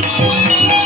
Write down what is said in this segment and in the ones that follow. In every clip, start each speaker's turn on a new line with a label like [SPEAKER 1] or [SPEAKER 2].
[SPEAKER 1] Thank you.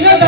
[SPEAKER 1] என்ன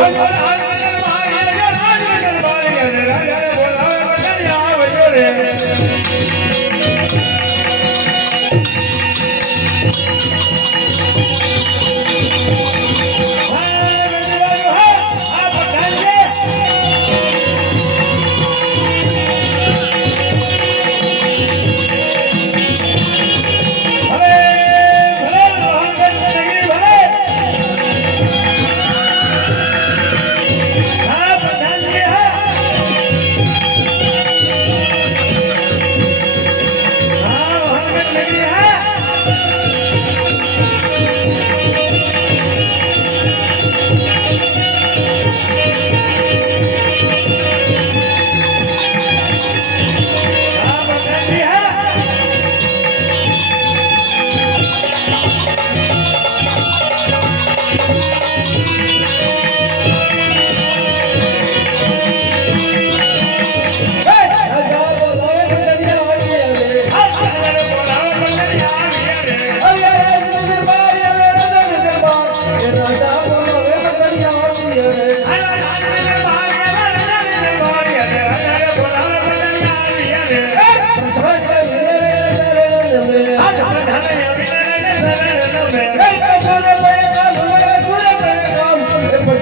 [SPEAKER 1] I'm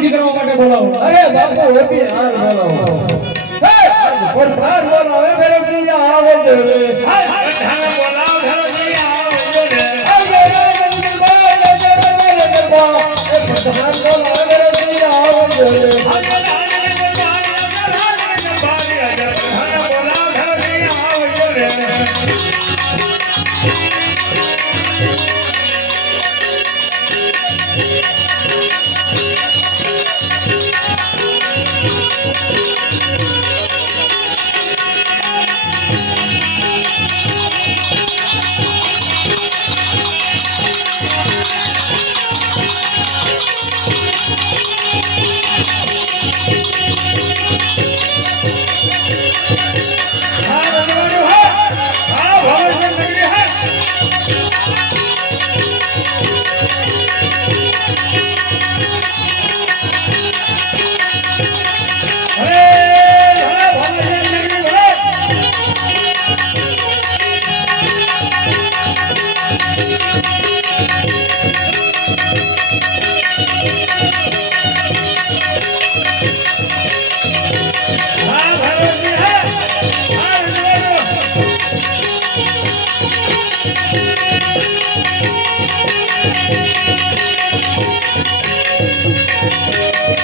[SPEAKER 2] વિધિ કરવા માટે બોલાવો
[SPEAKER 3] અરે બાપુ ઓપી હાલ બોલાવો પણ થાર બોલાવે ફેરે થી છે રે
[SPEAKER 1] ધાને બોલાવ ધરજી આવજો રે
[SPEAKER 3] અરે બાર નંદ બાર એ પણ થાર બોલાવે ફેરે થી છે રે
[SPEAKER 1] ધાને ધાને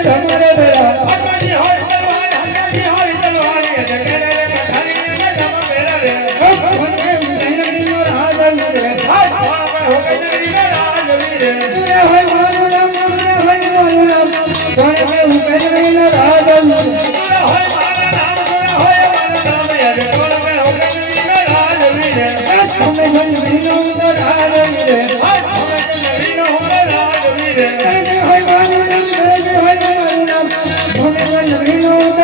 [SPEAKER 1] હનુમાનજી હોય તલવાર હનુમાનજી હોય તલવાર એ ખેડે કટારી ને નમ પેરા રે હા બાપા હો નગરી ને રાજવી રે હોય મારા નામ સુના હોય મારા નામ યાદ હોય મે હો કઈ હોય ને રાજવી રે હા હોય નગરી નો હું રાજવી રે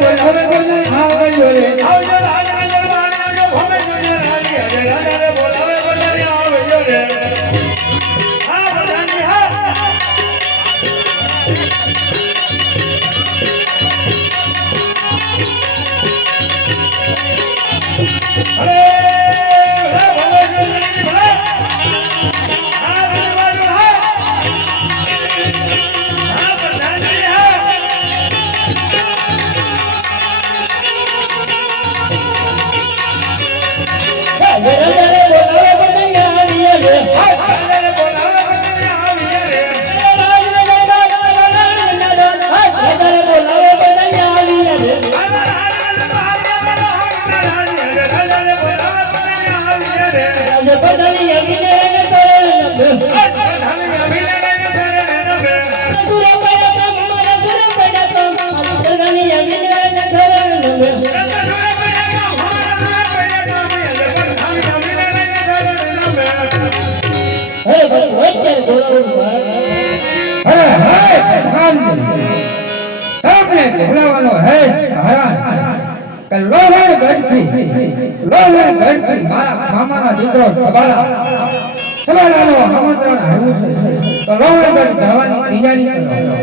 [SPEAKER 1] આવજો આવજો હે
[SPEAKER 3] હરાન કે લોહણ ગઢથી લોહણ ગઢથી મારા મામાનો દીકરો સબાલા સબાલાનો આમંત્રણ આવ્યું છે. તો લોહણ ગઢ જવાની તૈયારી કરો.